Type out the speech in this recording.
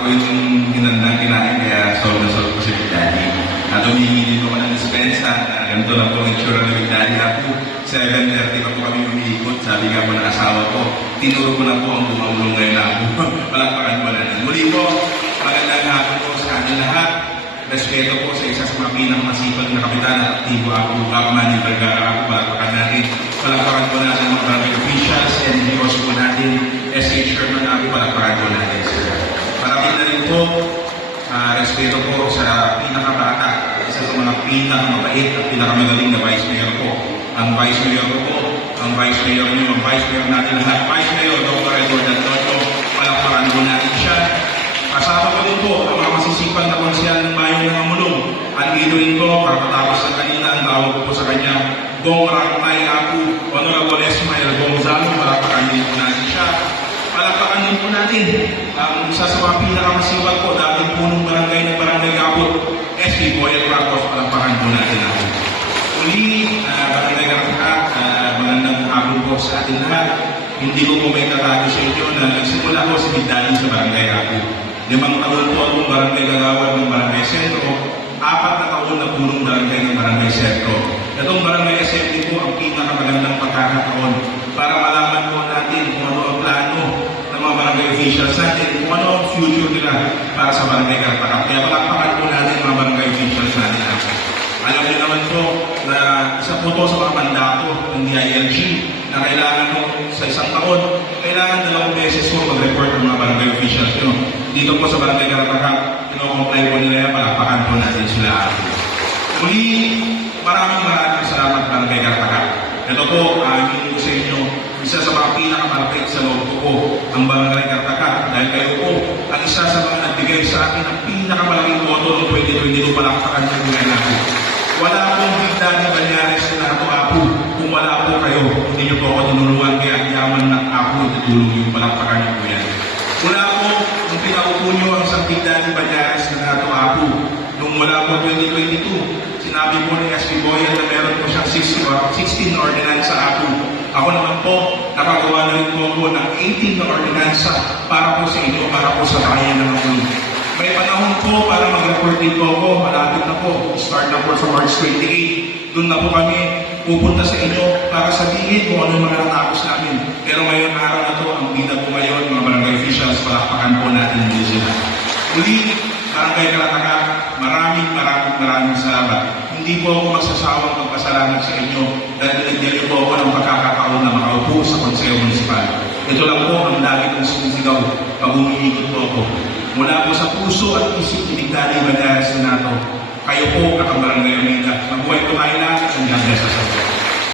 ko yung kinain kaya solve na solve ko si Big Daddy. At humingi din ako ng dispensa na ganito na po ang itsura ng Big Daddy Apo. 7:30 pa po kami umiikot. Sabi nga po ng asawa ko, tinuro ko na po ang bumawulong ngayon na po. Palakpakan po natin. Muli po, magandang hapon po sa ating lahat. Respeto po sa isa sa mga pinakamasipag na kapitan at aktibo ako, Manny Vergara ako. Palakpakan natin. Palakpakan po natin mga barangay officials and heroes po natin. SH Sherman ako, palakpakan po natin. Maraming na rin po, respeto po sa pinakabata, isa sa mga pinakamabait at pinakamagaling na Vice Mayor po. Ang Vice Mayor ko po, ang Vice Mayor niyo, ang Vice Mayor natin lahat, Vice Mayor Dr. Edward Antonio, palakpakan po natin siya. Kasama ko din po ang mga masisipag na konsyal ng bayan ng Amulong. At dito rin po, kapatapos ng kanina, ang tawag ko po sa kanya, Bong Rangmay Apu, Honorable Esmael Gonzalo, palakpakan din po natin siya. Palakpakan din po natin ang isa sa mga pinakamasipag po, dating punong barangay ng Barangay Gapot, SB Boyet Racos, palakpakan po natin ako. Uli, Barangay Gapot, magandang hapon po sa ating lahat. Hindi ko po may tatago sa inyo na nagsimula ko si Big Daddy sa Barangay Gapot. 5 taon po akong barangay gagawad ng Barangay Sentro, 4 na taon na punong barangay ng Barangay Sentro. Itong Barangay Assembly po ang pinakamagandang pagkakataon para malaman po natin kung ano ang plano ng mga barangay officials natin, kung ano ang future nila para sa Barangay Karpakap. Kaya palakpakan po natin mga barangay officials natin. Alam niyo naman po na isa po to sa mga mandato ng DILG na kailangan po sa isang taon, kailangan 2 beses po mag-report ng mga barangay officials. Dito po sa Barangay Karapakap, comply po nila yan, palakpakan po natin sila. Muli, maraming salamat Barangay Karapakap. Ito po, aminin ko sa inyo, isa sa mga pinakamalapit sa loob ko po, ang Barangay Karapakap. Dahil kayo po, ang isa sa mga nagbigay sa akin ang pinakamalaking boto noong 2022, palakpakan sa mga natin. Wala pong Big Daddy Banyares na Apo. Kung wala po kayo, hindi niyo po ako tinulungan, kaya yaman ng Apo, itutulong yung palakpakan niyo po yan. Wala po, nung pinaupo niyo ang isang Big Daddy Banyares na Apo, nung wala po 2022, sinabi po ni SB Boyan na meron po siyang 16 ordinance sa Apo. Ako naman po, nakagawa na rin po ng 18 na ordinansa para po sa inyo, para po sa bayan ng Amulong. May panahon po para mag-report din po ako, malapit na po, start na po sa March 28. Doon na po kami pupunta sa inyo para sabihin kung ano mga natapos namin. Pero ngayon araw na to, ang bida po ngayon, mga barangay officials, palakpakan po natin muli sila. Muli, Barangay Karapakap, maraming salamat. Hindi po ako magsasawang magpasalamat sa inyo dahil nagdali po ako ng pagkakataon na makaupo sa Konseho Municipal. Ito lang po ang lagi kong sumisigaw pag umiikot po ako. Mula po sa puso at isip ni Big Daddy Banyares Senato, kayo po at ang barangay